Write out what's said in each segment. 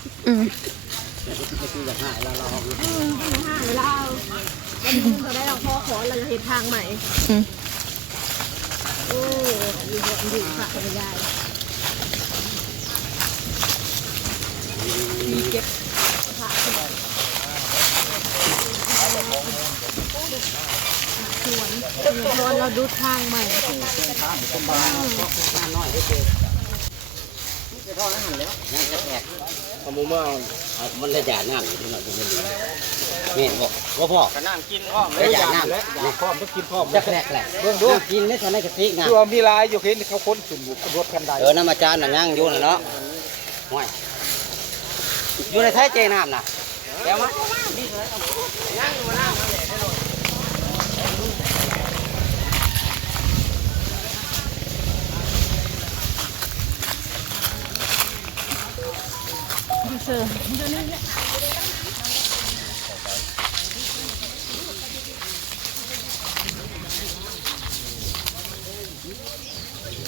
จะคืออยากหายเราห้าเวลาวันนี้เราได้เราพ่อขอเราจะเห็นทางใหม่โอ้ยอยู่ค่ะไม่ได้มีเก็บผักสวนเราดูทางใหม่น้อยได้เจอจะทอดอาหารแล้วยังจะแตกขโมยเมื่อมันระยะน้ำอยู่ที่ไหนจะไม่รู้นี่บอกว่าพ่อกระน้ำกินพ่อระยะน้ำแล้วพ่อต้องกินพ่อจะแหลกเบื้องดูกินไม่ทันได้กระติกนะคือมีลายอยู่เห็นเขาค้นขึ้นรถคันใดน้ำอาจารย์น่ะย่างอยู่น่ะเนาะห่วยอยู่ในท้ายเจน้ำน่ะเดี๋ยวมาย่างอยู่มาน้ำเสือ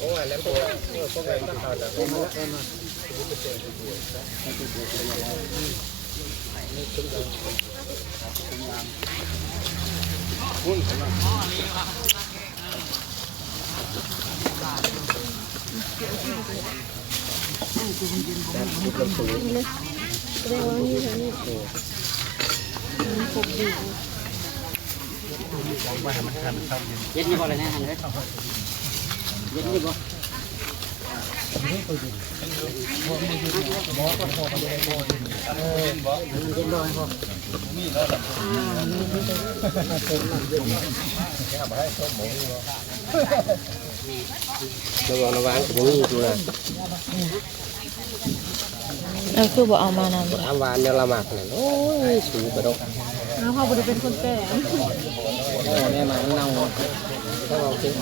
โอ้ยแล้วตัวพวกไงต้องขาดแต่ตัวแสดงว่านี่ค่ะนี่ผมดีเย็นยี่บ่อะไรเนี่ยฮันเลยเย็นยี่บ่เย็นบ่ให้พ่อมีแล้วล่ะระวังผมมีดูนะคือบอกเอามานานทำวานเนี่ยละหมากเลยโอ้ยสูงไปดอกพ่อบริเป็นคนแก่แม่มาเน่าถ้าเราเช็ค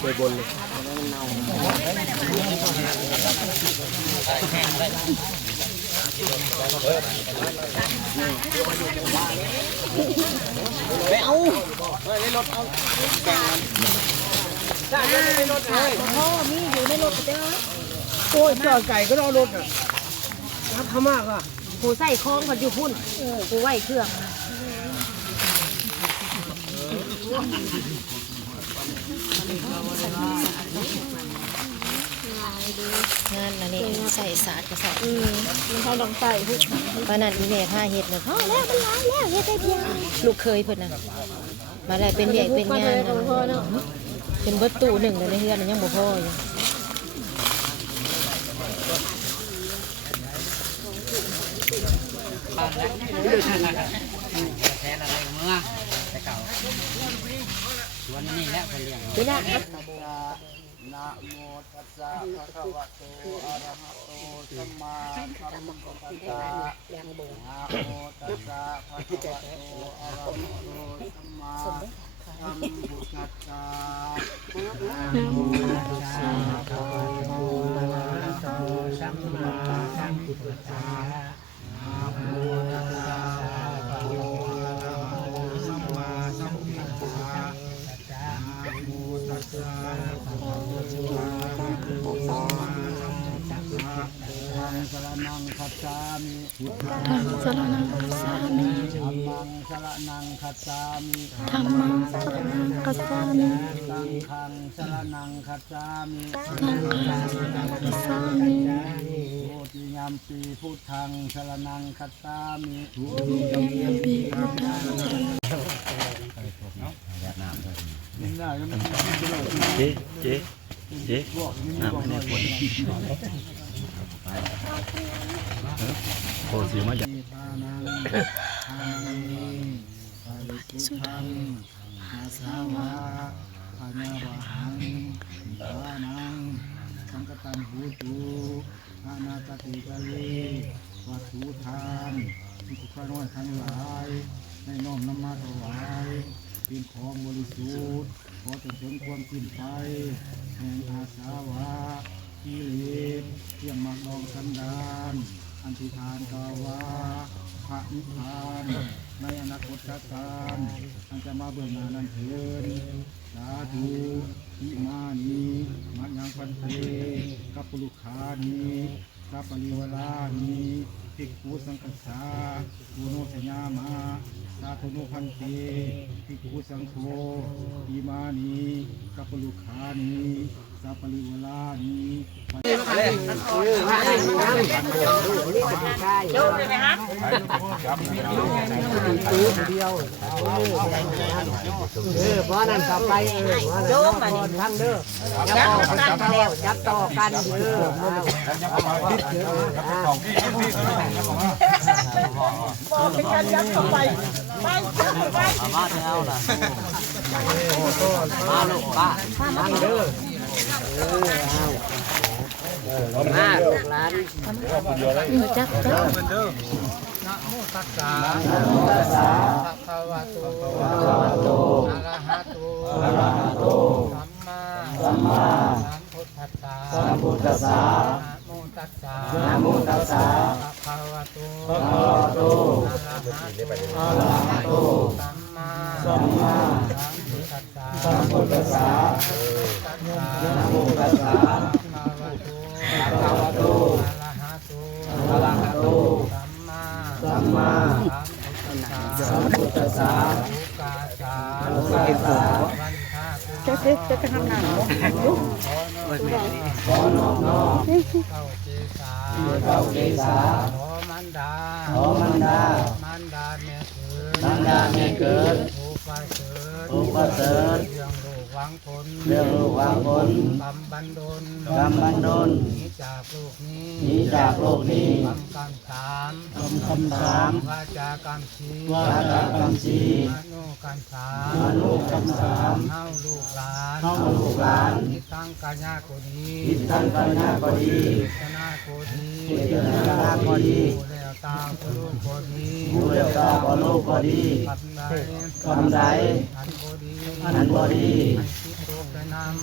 ไปบนเลยไปเอาในรถเอาแกงได้ในรถเลยพ่อมีอยู่ในรถเจ้าโอ้ยจอดไก่ก็รอรถอ่ะรับทำมากอ่ะผูใส่คล้องกันอยู่พุ่นผูไหวเครื่องงานนั่นนี่ใส่สาดกระสอบมันเขาลองใส่พุ่นปนัดอีเมฆผ้าเห็ดเนี่ยพ่อแล้วมันร้ายแล้วเฮ็ดได้เพียงลูกเคยเพิ่นน่ะมาได้เป็นเวียกเป็นงานเป็นเบิดตู้หนึ่งเลยในเฮือนยังบ่พออยู่แทนอะไรกับเมื่อแต่เก่าวันนี้แหละคนเลี้ยงไม่ได้นะโมตัสสะภะคะวะโตอะระหะโตสัมมาสัมพุทธัสสะนะโมตัสสะภะคะวะโตอะระหะโตสัมมาสัมพุทธัสสะนะโมตัสสะภะคะวะโตอะระหะโตสัมมาสัมพุทธัสสะนะโมตัสสะภะคะวะโตอะระหะโตสัมมาสัมพุทธัสสะนะโมตัสสะภะคะวะโตอะระหะโตสัมมาสัมพุทธัสสะธังสรณังคัจฉามิพุทธังสรณังคัจฉามิธัมมังสรณังคัจฉามิธัมมังสรณังคัจฉามิสังฆังสรณังคัจฉามิสังฆังสรณังคัจฉามิโอติยัมปีพุทธังสรณังคัจฉามิโอติยัมปีพุทธังสรณังเจ๊น้ำให้คนโอ้สิมาจากสุดังอาสาวะปัญญาวะหังปานังสังกตังหูตุอานาตติกะเลวัตถุทานที่ทุกข้าน้อยทั้งหลายให้น้อมนำมาถวายเป็นของบริสุทธิ์ขอจะถึงความสิ้นไปแห่งอาสาวะกิเลสเที่ยงมักดองสันดานอันธิทานกาวาพระนิพพานในอนาคตการอันจะมาเบื้องหน้านั้นเถิดสาธุอิมานีมัจยังพันเตกัปปุลุขานีกัปปริวรานี สังกัสสาอุโนสยามาสาธุโนพันเตภิกขุสังโฆอิมานิกัปปลุขานิสัพพลิวลานิเพราะนั่นต่อไปโยมมานี่ทำเด้อจับต่อกันเด้อเป็นการจับต่อไปมาแล้วล่ะมาลูกป้าทำเด้อมาลูกหลานจักนะโมตัสสะภะคะวะโตอะระหะโตสัมมาสัมพุทธัสสะนะโมตัสสะภะคะวะโตอะระหะโตสัมมาสัมพุทธัสสะนะโมตัสสะภะคะวะโตอะระหะโตสัมมาสัมพุทธัสสะอุกาสาจะทำงานขอน้อมเข้าเกศาขอมันดาแม่เกิดอุปเสริฐเรื่องโลกวังผลกำบันดลหนีจากโลกนี้กำคำสามวาจากรรมสีมโนกรรมสามเฮาลูกหลานนิทังกัญญาโกดีนิทนาโกดีผู้แล้วตาผู้ลูกโกดีคำใดอันบดี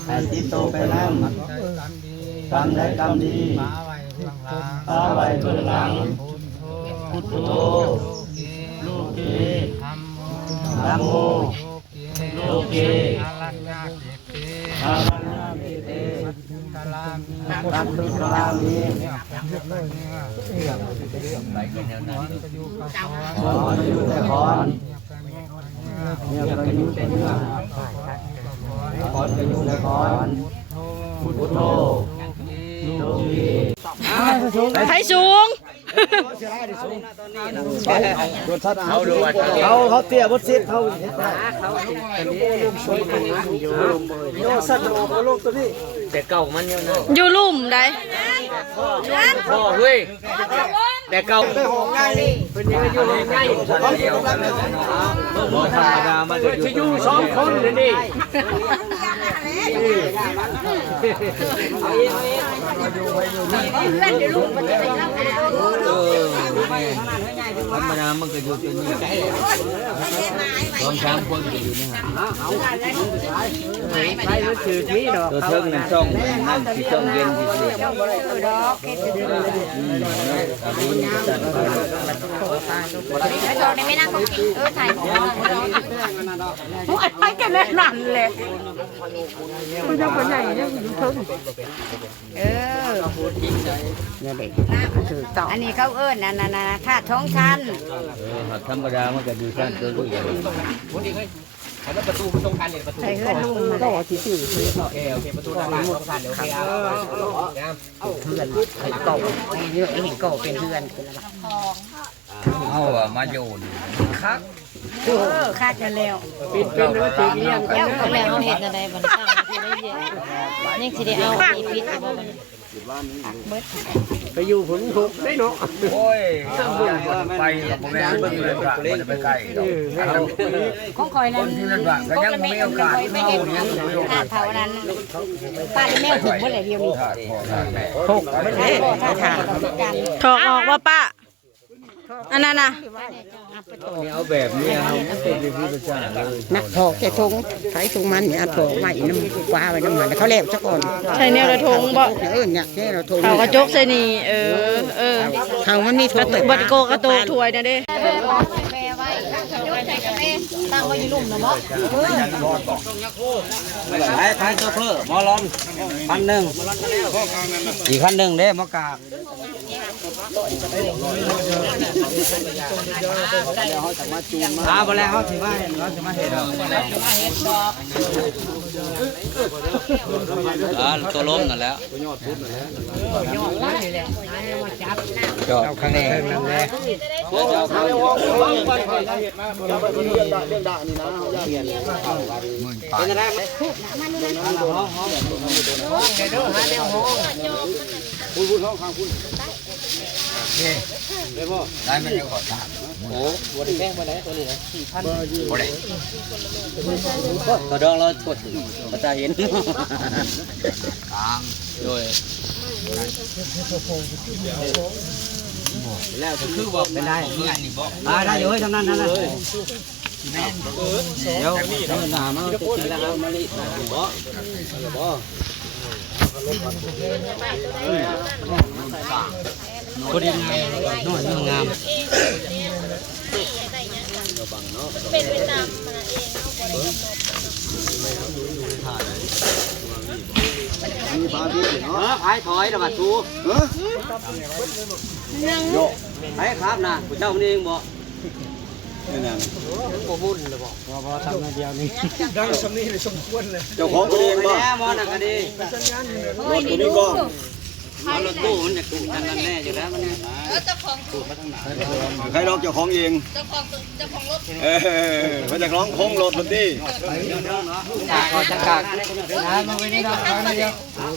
ให้ติดโตไปนำกรรมใดกรรมดีมาไว้เบื้องหลังพุทโธโลเกธัมโมโลเกอารัญญาเกเตตัมตุลามิขออยู่แต่ขอนเนี่ยประยุทธ์เป็นขอนประยุทธ์และขอนพุทโธโลกีให้สูงเขาเตี้ยบดซิดเขาโยสัตว์โลกตัวนี้แต่เก่ามันเนี่ยนะ อยู่ลุ่มได้ พ่อเฮ้ยแต่เก่าไปหองง่ายเป็นยังไงอยู่ง่ายเขาอยู่ตรงนั้นบ่ธรรมดามันจะอยู่สองคนเลยนี่ธรรมดามันก็อยู่เป็นนี่สองสามคนก็อยู่นี่ฮะใช่ก็คือที่ดอกตัวเทิงนั่นช่องนั่นที่ช่องเย็นที่สุดไม่นั่งก็กินถ่ายมุกไปกันเลยนั่นเลยคุณจะไปไหนเนี่ยอยู่เทิงเนี่ยเด็กถือต่ออันนี้เขาเอิ้นน่ะธาตุท้องชันธรรมดามันก็อยู่ชั้นตัวลูกอย่างแล้วประตูมันตรงกันเนี่ยประตูใช่เพื่อนลุงมาต่อที่สื่อโอเคประตูหน้าบ้านตรงกันโอเคเอาเพื่อนไอ้เก่าไอ้เก่าเป็นเพื่อนเอามาโยนคักคาดกันแล้วเป็นเรื่องจริงเรื่องแล้วเขาเห็นอะไรบ้างยังสิได้เอาอีพิษอยู่บ่มันไปอยู่ผลทุกได้เนาะโอ้ยไปกับแม่เบิ่งเลยว่าจะไปไกลของคอยนั้นก็ยังไม่โอกาสไม่เห็นเท่านั้นป้าแม่ถึงเมื่อไหร่เดียวนี้ถกไม่ได้ถกออกว่าป้าอันนั้นน่ะเอาแบบนี้เอาเป็นที่ประชาเลยนักถกแค่ทงใช้ทงมันเนี่ยถกไว้น้ำกว้าไว้น้ำมันเขาแลบซะก่อนใช่แนวระทงบ่เนี่ยเราทงเขากระจกใส่นี่เขามันมีถกบัดโกกระโตกถวยนะเด้ตั้งไว้อยู่ลุ่มนะบ่พันเจ้าเพื่อมอลอน1,000อีก1,000เด้มะกาบ แล้วเขาจะมาจูนมา บ่แล้วเขาสิมาเฮ็ดตัวล้มนั่นแหล้วจอดข้างในนั่นแหละ เรื่องด่านี่นะเขาเปลี่ยนเป็นอะไรไหมพูดห้องข้างพูดได้ป่ะได้ไม่ได้ขอทานโอ้ตัวนี้แป้งมาไหนตัวนี้นะ4,000บ่ได้ตัวดองเรากดกระจายเห็นกลางด้วยแล้วคือบอกเป็นได้ได้อยู่เฮ้ยทำนั้นนั่นน่ะเดี๋ยวหนามาจะกินแล้วมาลินะบ่บ่พอดีงามน้อยงามเป็นไปตามมาเองมีปลาที่เนาะขายถอยระบาดตูโยขายครับนะผู้เจ้ามันเองบ่โอ้บุญเลยบอกพอทำมาเดียวนี้ดังสำนีเลยสมควรเลยเจ้าของตัวเองบ่มอนักดีรถตัวนี้ก็รถตู้มันจะตู้กันนั่นแน่อยู่แล้วมันเจ้าของตู้มาทางไหนใครรอกเจ้าของเองเจ้าของรถมันจะร้องโค้งรถมันดิก็จะกากมาไว้นี่ได้เดียว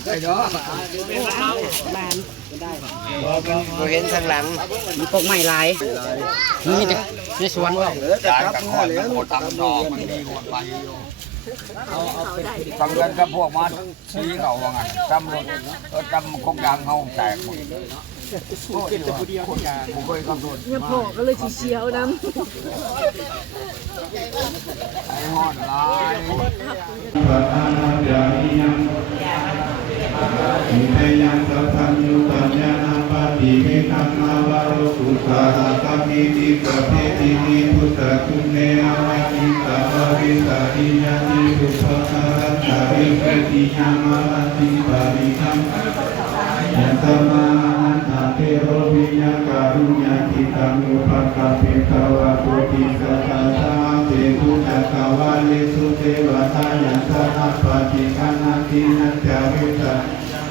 ไก่ด้อบ้านเราเห็นทางหลังมีพวกไม้ลายมีแต่ในสวนว่าแต่ครับเมื่อเลยตำดอกมันดีกว่าไปฟังเงินกับพวกมันชี้เขาว่าไงจำรถจำคงยางเขาแตกหมดโอ้ยคนยางผมเคยคำนวณเนี่ยพ่อก็เลยเชียวน้ำไอ้หอดลายอิเมยังสัพพัญญุปัญญานาปฏิเมธัมมาวารุสุสาสัพพิติสัพเพติติพุทธคุเนอวานิสัพพะสาริยานิสุภะคารัตถะวิปติยามาติปาริธัมยัตมาหันตเทโรวิญญาการุญญาทิตังอุปกาเปตวะปุติสัตตาเตตุจักวาเลสุเทวตายันตนาปฏิฆานาทินัจจาวิตา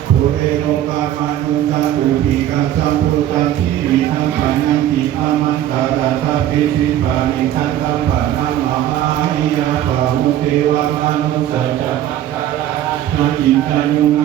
ภูเรโลกามานุตาตุภิกาสัมพุทธังทิวิทังปัญญังทิอามันตาราตาปิสิปานิทันตัมปะนามหายาปะหุเทวามานุสัจจะมังคาราอินทายุง